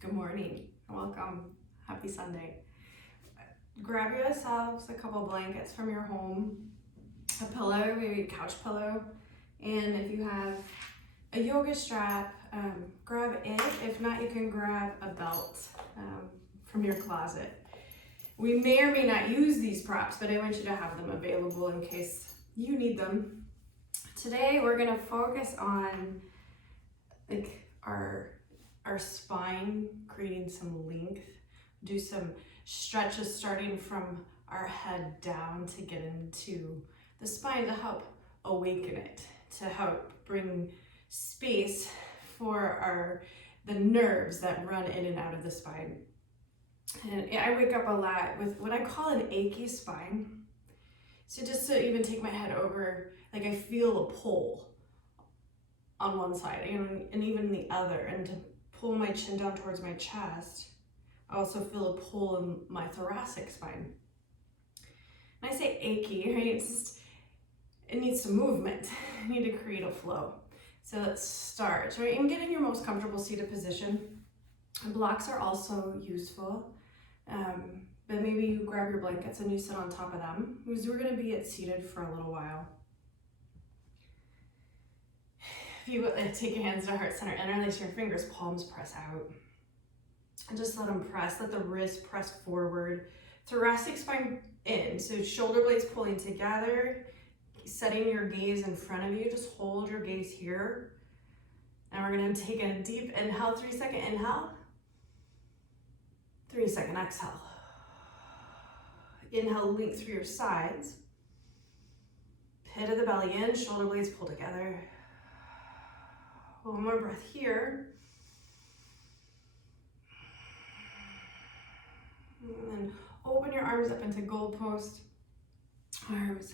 Good morning, welcome, happy Sunday. Grab yourselves a couple blankets from your home, a pillow, maybe a couch pillow, and if you have a yoga strap, grab it. If not, you can grab a belt from your closet. We may or may not use these props, but I want you to have them available in case you need them. Today we're gonna focus on our spine, creating some length, do some stretches starting from our head down to get into the spine to help awaken it, to help bring space for the nerves that run in and out of the spine. And I wake up a lot with what I call an achy spine. So just to even take my head over, like I feel a pull on one side and even the other, and to pull my chin down towards my chest. I also feel a pull in my thoracic spine. When I say achy, right, it's just, it needs some movement. You need to create a flow. So let's start, right? And get in your most comfortable seated position. Blocks are also useful, but maybe you grab your blankets and you sit on top of them, because we're gonna be seated for a little while. If you take your hands to heart center, interlace your fingers, palms press out. And just let them press, let the wrist press forward. Thoracic spine in, so shoulder blades pulling together, setting your gaze in front of you. Just hold your gaze here. And we're gonna take a deep inhale, 3-second inhale. 3-second exhale. Inhale, length through your sides. Pit of the belly in, shoulder blades pull together. One more breath here. And then open your arms up into goalpost. Arms.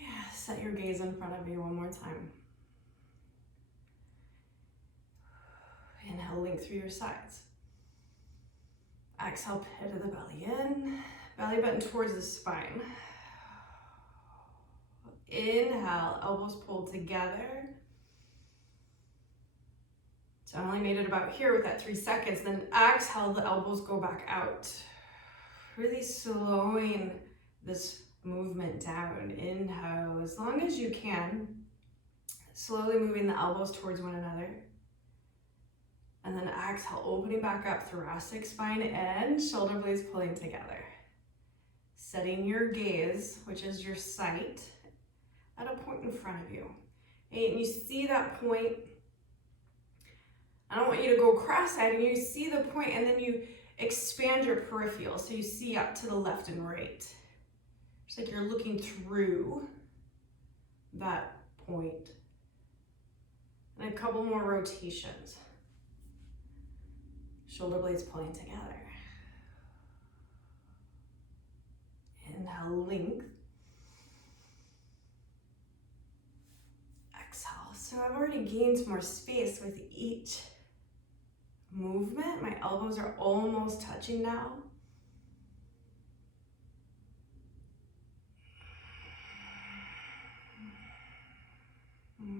Yeah, set your gaze in front of you one more time. Inhale, length through your sides. Exhale, pit of the belly in. Belly button towards the spine. Inhale, elbows pulled together. So I only made it about here with that 3 seconds. Then exhale, the elbows go back out. Really slowing this movement down. Inhale, as long as you can. Slowly moving the elbows towards one another. And then exhale, opening back up, thoracic spine in, shoulder blades pulling together. Setting your gaze, which is your sight, at a point in front of you. And you see that point. I don't want you to go cross-eyed, and you see the point, and then you expand your peripheral, so you see up to the left and right. It's like you're looking through that point. And a couple more rotations. Shoulder blades pulling together. Inhale, length. Exhale. So I've already gained more space with each movement. My elbows are almost touching now.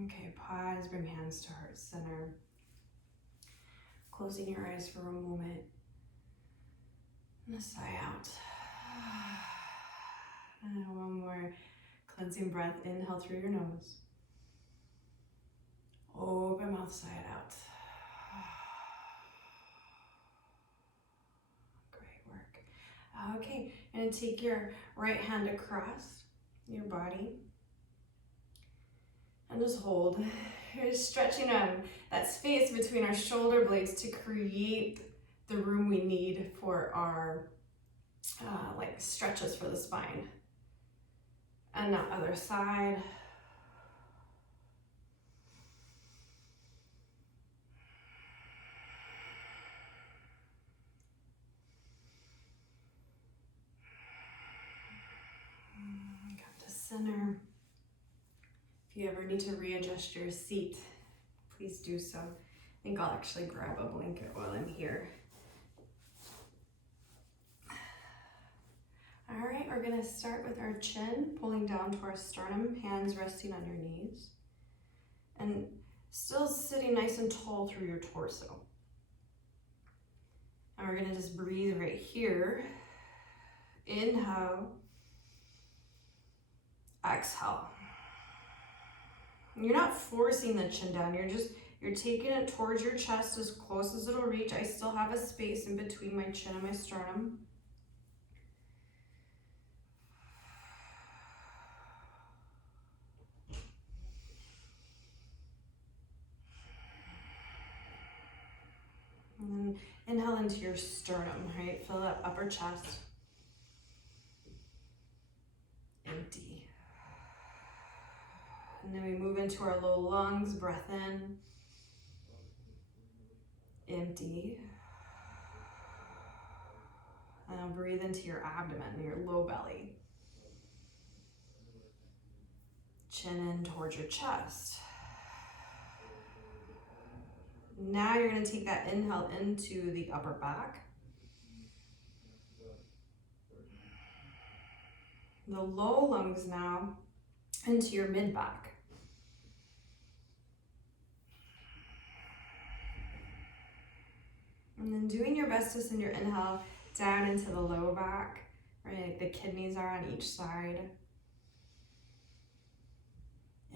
Okay, pause, bring hands to heart center. Closing your eyes for a moment. And a sigh out. And one more cleansing breath. Inhale through your nose. Open mouth, sigh it out. Great work. Okay, and take your right hand across your body. And just hold. You're stretching that space between our shoulder blades to create the room we need for our stretches for the spine. And the other side. Come to center. If you ever need to readjust your seat, please do so. I think I'll actually grab a blanket while I'm here. All right, we're gonna start with our chin, pulling down to our sternum, hands resting on your knees. And still sitting nice and tall through your torso. And we're gonna just breathe right here. Inhale. Exhale. You're not forcing the chin down, you're taking it towards your chest as close as it'll reach. I still have a space in between my chin and my sternum. And then inhale into your sternum, right? Fill that upper chest. Empty. And then we move into our low lungs, breath in. Empty. And now breathe into your abdomen, your low belly. Chin in towards your chest. Now you're going to take that inhale into the upper back. The low lungs now into your mid back. And then doing your best to send your inhale down into the low back, right? Like the kidneys are on each side.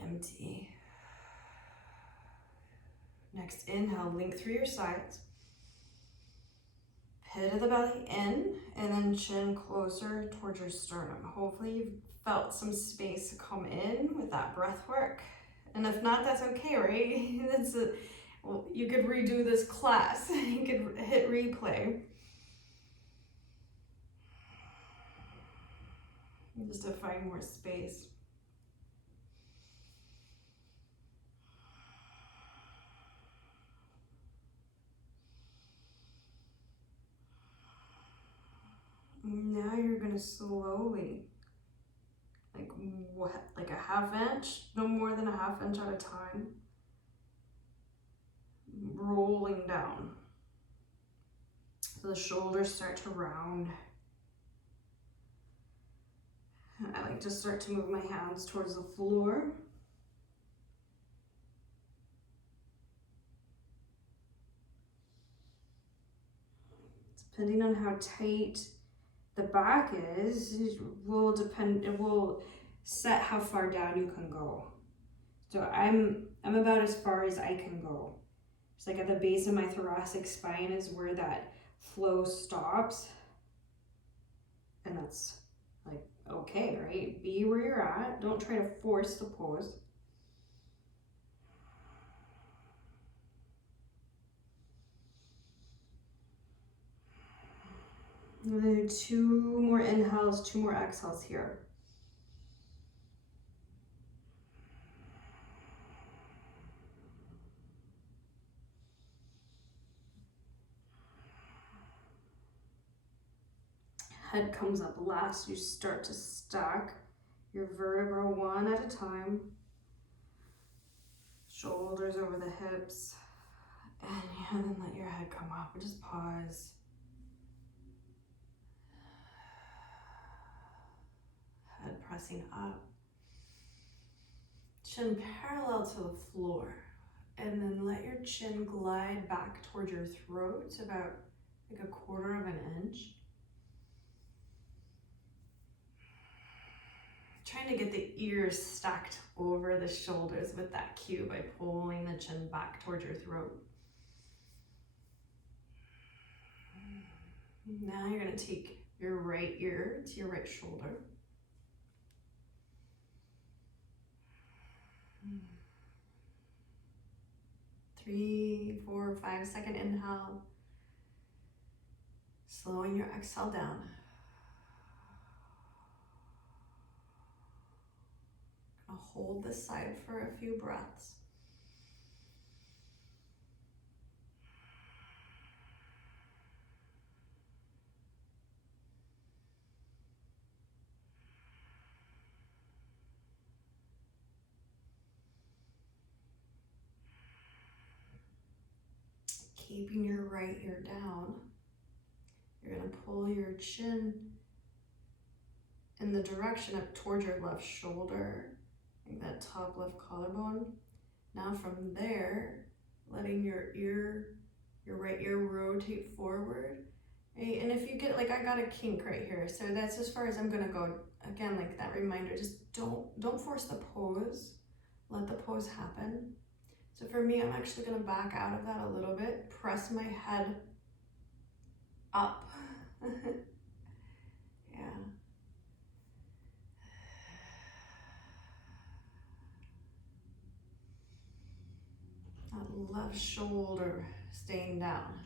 Empty. Next inhale, link through your sides. Pit of the belly in, and then chin closer towards your sternum. Hopefully you've felt some space come in with that breath work. And if not, that's okay, right? Well, you could redo this class. You could hit replay. Just to find more space. Now you're gonna slowly, like a half inch, no more than a half inch at a time, rolling down. So the shoulders start to round. I like to start to move my hands towards the floor. Depending on how tight the back is, it will set how far down you can go. So I'm about as far as I can go. It's like at the base of my thoracic spine is where that flow stops. And that's like, okay, right? Be where you're at. Don't try to force the pose. And then 2 more inhales, 2 more exhales here. Head comes up last. You start to stack your vertebra one at a time. Shoulders over the hips. And then let your head come up. Just pause. Head pressing up. Chin parallel to the floor. And then let your chin glide back towards your throat about like 1/4 of an inch. Trying to get the ears stacked over the shoulders with that cue by pulling the chin back towards your throat. Now you're going to take your right ear to your right shoulder. Three, 4, 5 second inhale. Slowing your exhale down. Hold this side for a few breaths. Keeping your right ear down, you're going to pull your chin in the direction up towards your left shoulder, like that top left collarbone. Now from there, letting your right ear rotate forward, Okay? And if you get, like I got a kink right here, so that's as far as I'm gonna go. Again, like that reminder, just don't force the pose. Let the pose happen. So for me, I'm actually gonna back out of that a little bit, press my head up. Yeah. That left shoulder staying down.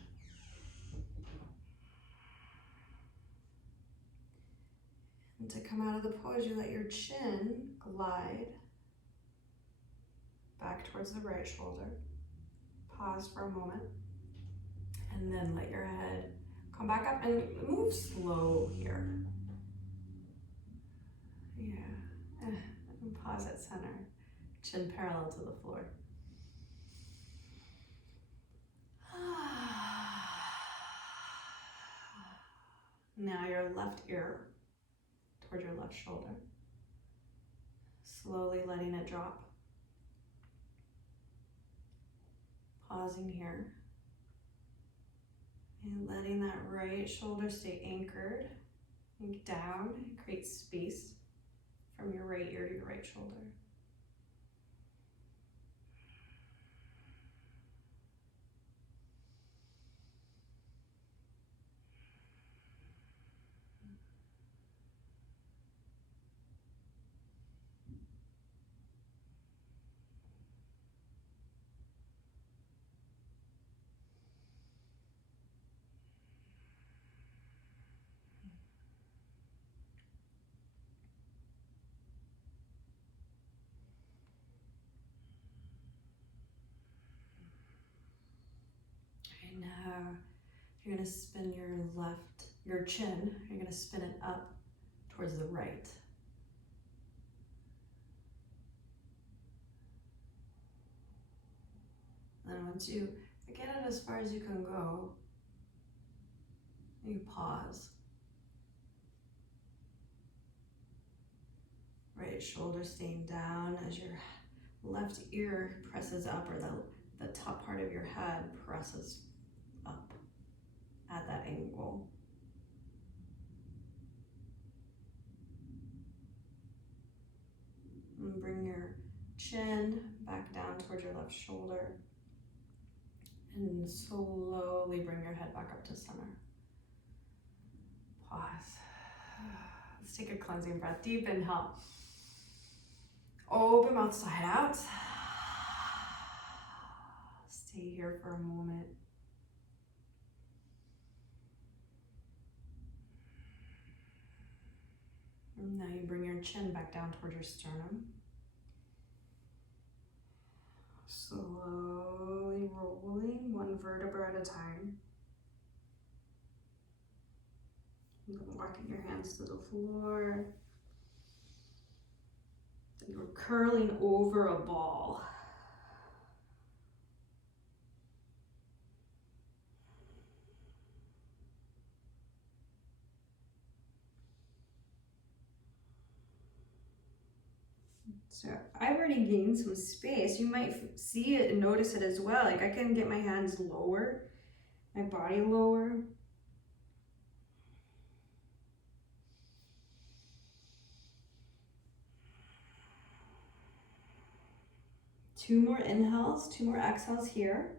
And to come out of the pose, you let your chin glide back towards the right shoulder. Pause for a moment. And then let your head come back up and move slow here. Yeah. And pause at center. Chin parallel to the floor. Now your left ear toward your left shoulder. Slowly letting it drop. Pausing here. And letting that right shoulder stay anchored. Think down, create space from your right ear to your right shoulder. Now you're going to spin your chin, you're going to spin it up towards the right. Then once you get it as far as you can go, you pause. Right shoulder staying down as your left ear presses up, or the top part of your head presses up at that angle. And bring your chin back down towards your left shoulder. And slowly bring your head back up to center. Pause. Let's take a cleansing breath. Deep inhale. Open mouth, side out. Stay here for a moment. And now you bring your chin back down toward your sternum. Slowly rolling one vertebra at a time. Walking your hands to the floor. Then you're curling over a ball. So I've already gained some space. You might see it and notice it as well. Like I can get my hands lower, my body lower. Two more inhales, two more exhales here.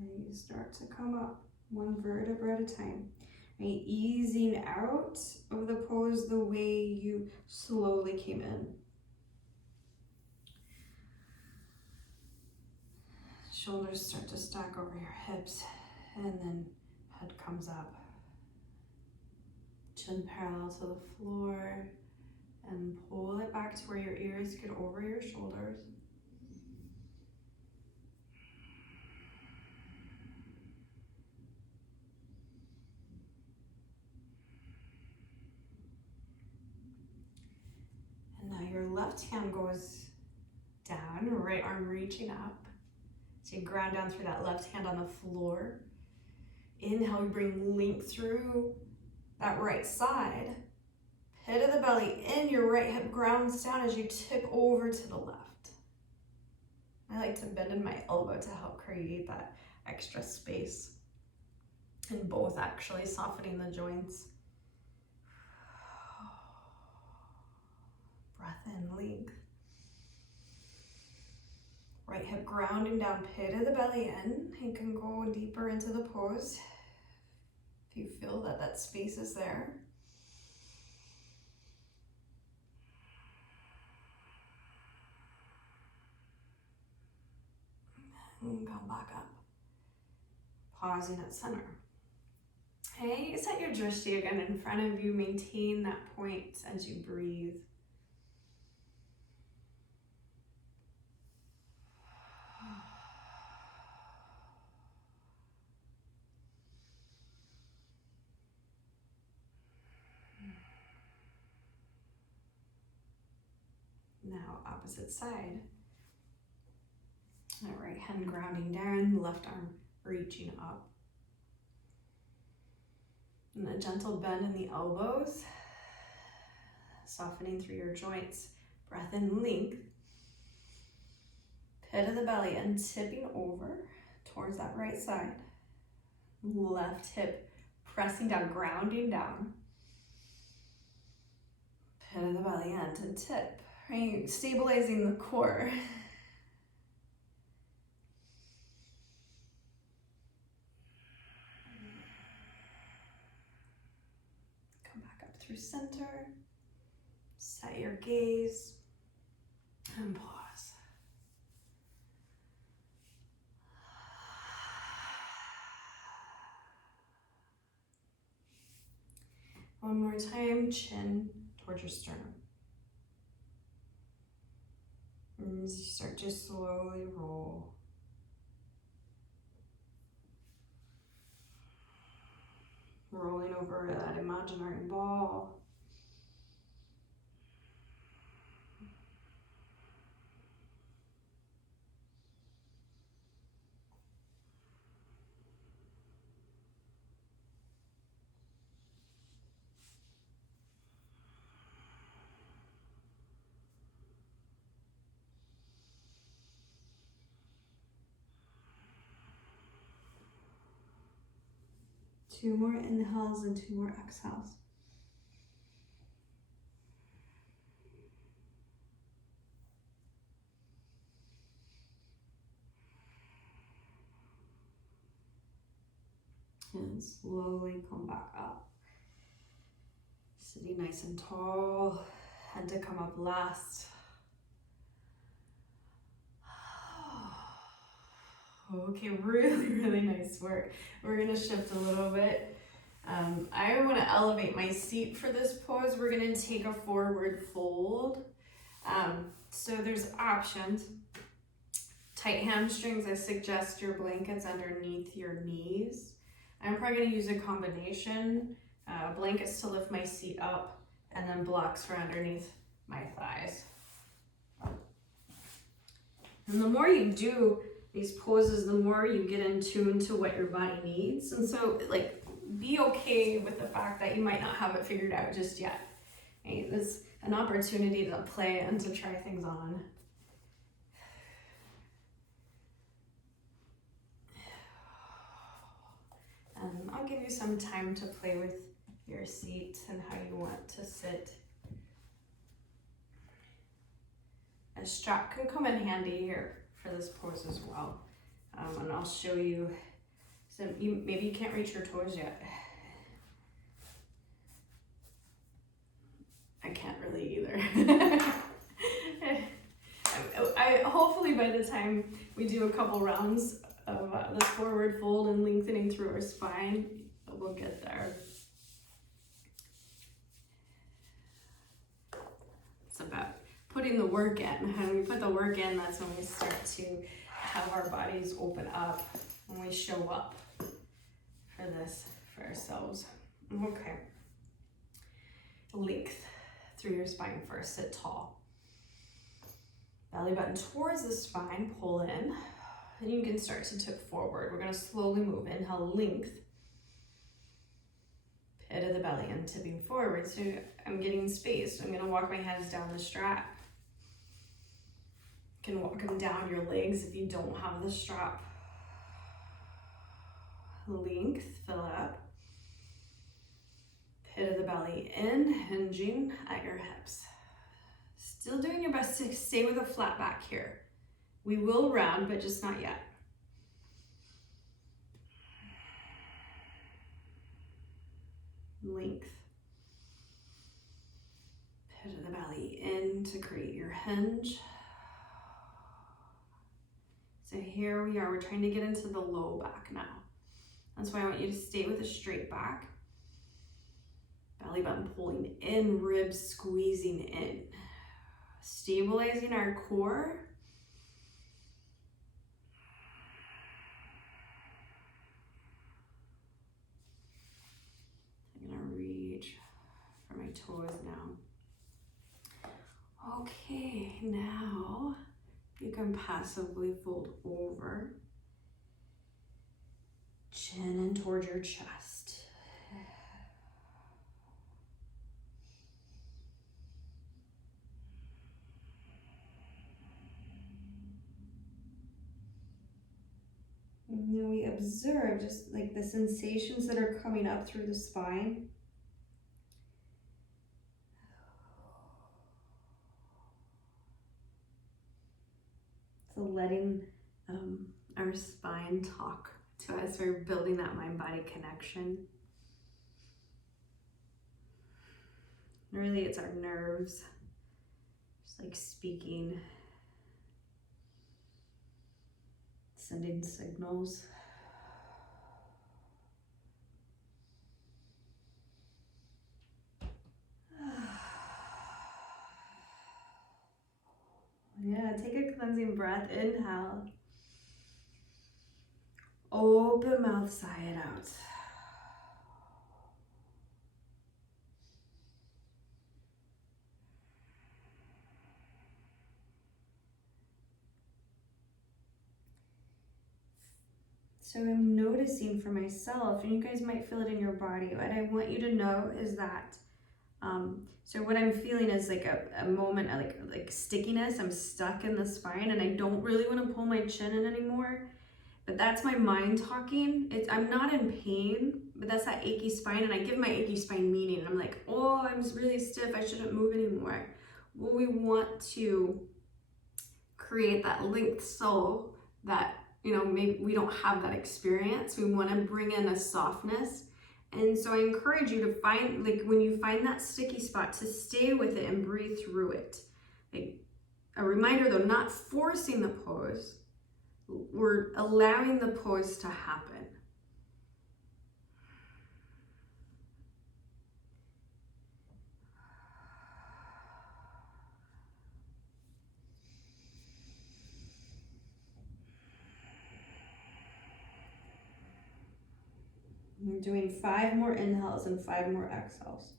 And you start to come up one vertebra at a time. Right? Easing out of the pose the way you slowly came in. Shoulders start to stack over your hips, and then head comes up. Chin parallel to the floor, and pull it back to where your ears get over your shoulders. And now your left hand goes down, right arm reaching up. So you ground down through that left hand on the floor. Inhale, you bring length through that right side. Pit of the belly in, your right hip grounds down as you tip over to the left. I like to bend in my elbow to help create that extra space in both, actually softening the joints. Breath in, length. Right hip grounding down, pit of the belly in. You can go deeper into the pose if you feel that that space is there. And come back up. Pausing at center. Okay, set your drishti again in front of you. Maintain that point as you breathe. Now opposite side. That right hand grounding down, left arm reaching up. And a gentle bend in the elbows, softening through your joints. Breath in, length. Pit of the belly and tipping over towards that right side. Left hip pressing down, grounding down. Pit of the belly end and tip, right? Stabilizing the core. Through center, set your gaze, and pause. One more time, chin towards your sternum. And as you start to slowly roll. Rolling over that imaginary ball. Two more inhales and 2 more exhales. And slowly come back up. Sitting nice and tall, head to come up last. Okay, really nice work. We're gonna shift a little bit. I wanna elevate my seat for this pose. We're gonna take a forward fold. So there's options. Tight hamstrings, I suggest your blankets underneath your knees. I'm probably gonna use a combination, blankets to lift my seat up and then blocks for underneath my thighs. And the more you do these poses, the more you get in tune to what your body needs. And so like, be okay with the fact that you might not have it figured out just yet. Right? It's an opportunity to play and to try things on. And I'll give you some time to play with your seat and how you want to sit. A strap can come in handy here for this pose as well. And I'll show you some, maybe you can't reach your toes yet. I can't really either. Hopefully by the time we do a couple rounds of this forward fold and lengthening through our spine, we'll get there. It's about putting the work in. And when we put the work in, that's when we start to have our bodies open up, when we show up for this, for ourselves. Okay. Length through your spine first, sit tall. Belly button towards the spine, pull in. And you can start to tip forward. We're gonna slowly move. Inhale, length. pit of the belly and tipping forward. So I'm getting space. I'm gonna walk my hands down the strap. You can walk them down your legs if you don't have the strap. Length, fill up. Pit of the belly in, hinging at your hips. Still doing your best to stay with a flat back here. We will round, but just not yet. Length. Pit of the belly in to create your hinge. So here we are, we're trying to get into the low back now. That's why I want you to stay with a straight back. Belly button pulling in, ribs squeezing in. Stabilizing our core. I'm gonna reach for my toes now. Okay, now you can passively fold over. Chin in towards your chest. And then we observe just like the sensations that are coming up through the spine. So letting our spine talk to us. We're building that mind-body connection. Really, it's our nerves, just like speaking, sending signals. Yeah, take a cleansing breath, inhale. Open mouth, sigh it out. So I'm noticing for myself, and you guys might feel it in your body, what I want you to know is that, so what I'm feeling is like a moment of like stickiness. I'm stuck in the spine and I don't really want to pull my chin in anymore. But that's my mind talking. I'm not in pain, but that's that achy spine, and I give my achy spine meaning. And I'm like, oh, I'm really stiff. I shouldn't move anymore. Well, we want to create that length so that, you know, maybe we don't have that experience. We want to bring in a softness. And so I encourage you to find, like when you find that sticky spot, to stay with it and breathe through it. Like, a reminder though, not forcing the pose. We're allowing the pose to happen. We're doing 5 more inhales and 5 more exhales.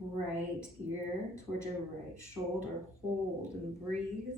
Right ear towards your right shoulder, hold and breathe.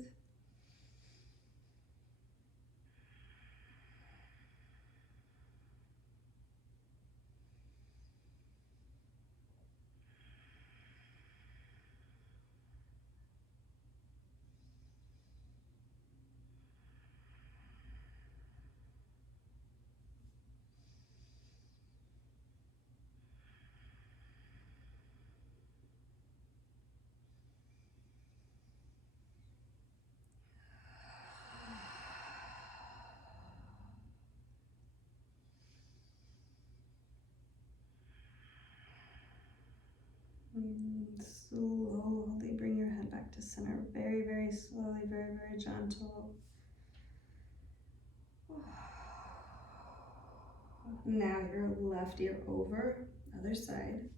Slowly bring your head back to center. Very, very slowly, very, very gentle. Now your left ear over, other side.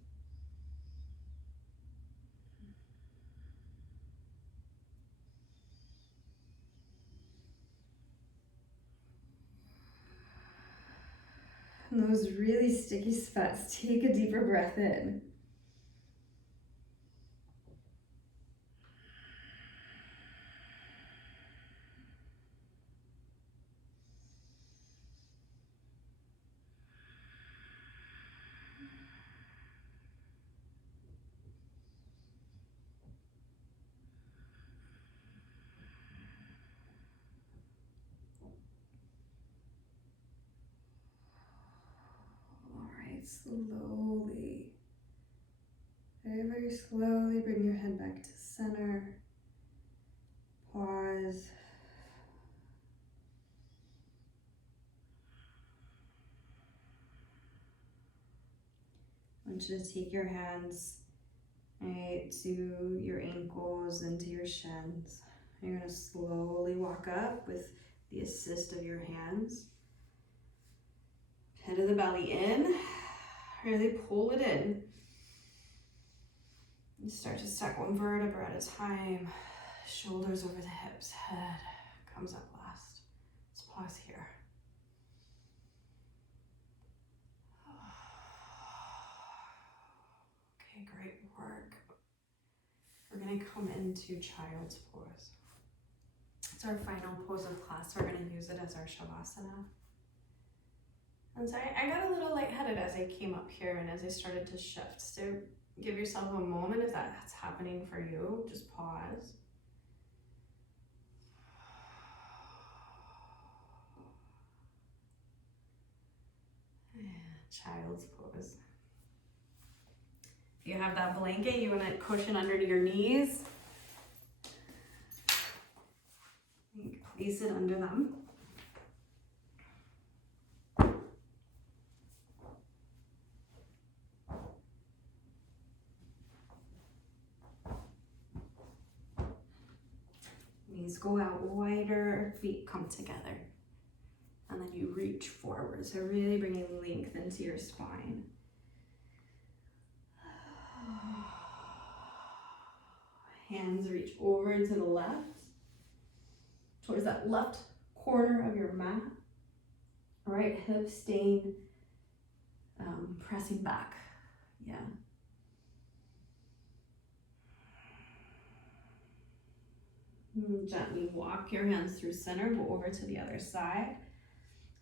And those really sticky spots, take a deeper breath in. Slowly, very, very slowly bring your head back to center. Pause. I want you to take your hands right to your ankles and to your shins. You're going to slowly walk up with the assist of your hands. Head of the belly in. Really pull it in. You start to stack one vertebra at a time. Shoulders over the hips. Head comes up last. Let's pause here. Okay, great work. We're going to come into child's pose. It's our final pose of class. We're going to use it as our shavasana. And so I got a little lightheaded as I came up here and as I started to shift. So give yourself a moment if that's happening for you. Just pause. And child's pose. If you have that blanket, you want to cushion under your knees. Place it under them. Knees go out wider, feet come together. And then you reach forward. So really bringing length into your spine. Hands reach over to the left, towards that left corner of your mat. Right hip staying, pressing back. Yeah. Gently walk your hands through center, go over to the other side.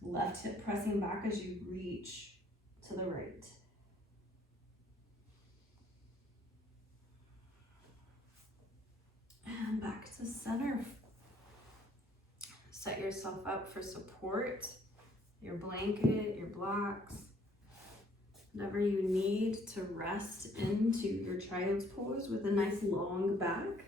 Left hip pressing back as you reach to the right. And back to center. Set yourself up for support. Your blanket, your blocks, whatever you need to rest into your child's pose with a nice long back.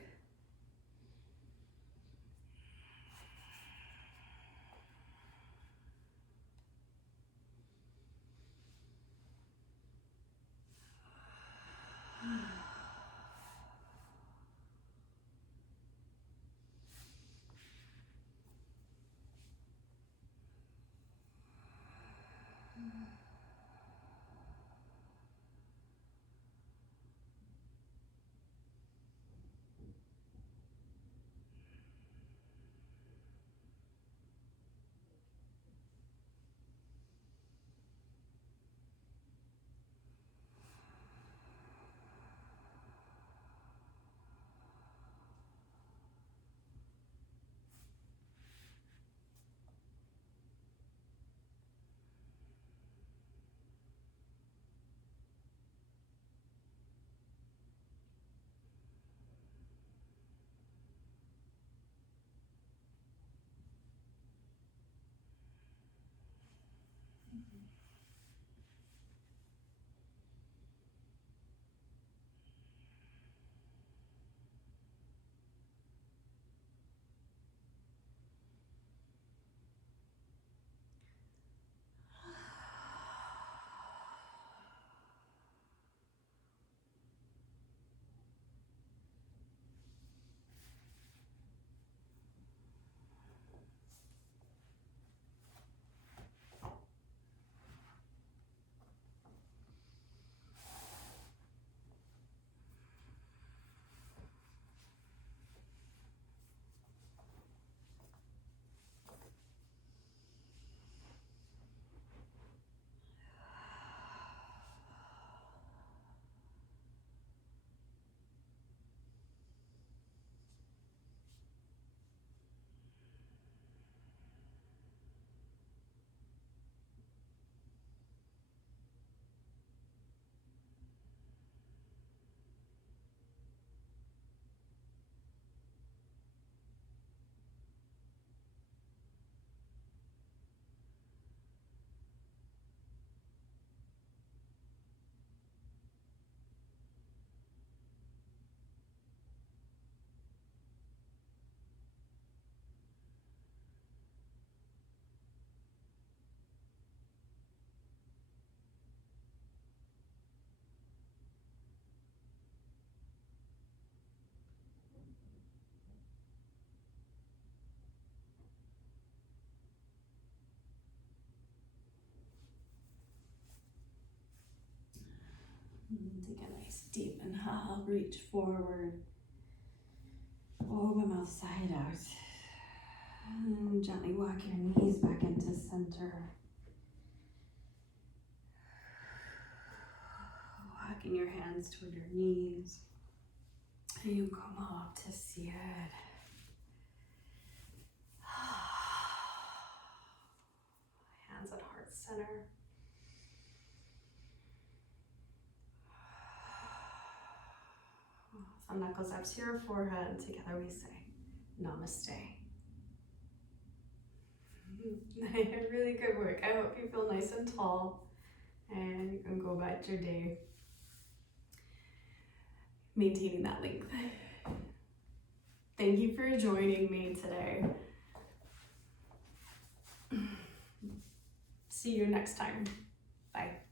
Take a nice deep inhale, reach forward. Open mouth side out. And gently walk your knees back into center. Walking your hands toward your knees. And you come up to seated. Hands at heart center. Thumb knuckles up to your forehead, and together we say, Namaste. Really good work. I hope you feel nice and tall, and you can go about your day maintaining that length. Thank you for joining me today. See you next time. Bye.